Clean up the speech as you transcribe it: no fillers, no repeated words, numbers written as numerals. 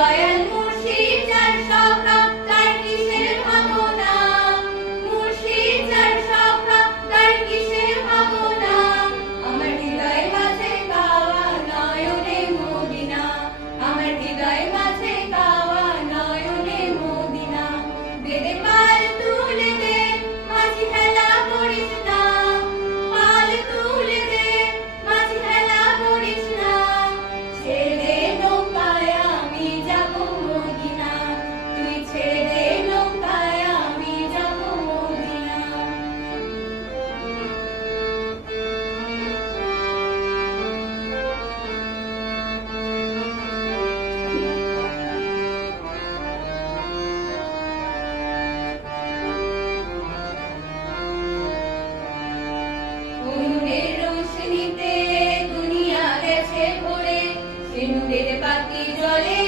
দয়াল মুর্শিদ যার সখা তার কিসের ভাবনা, মুর্শিদ যার সখা তার কিসের ভাবনা, আমার হৃদয় মাঝে গাওয়া নয়নে মদিনা, আমার হৃদয় মাঝে গাওয়া নয়নে মদিনা। বেদে পাল তুলে দে মাঝি হেলা করিস না, পাল তুলে দে মাঝি হেলা করিস না, ছেড়ে দে নৌকায় আমি যাব মদিনা, তুই ছেড়ে দে নৌকায় আমি যাব মদিনা। নূরের রোশনীতে দুনিয়া গেছে ভরে, সে নূরের বাতি জ্বলে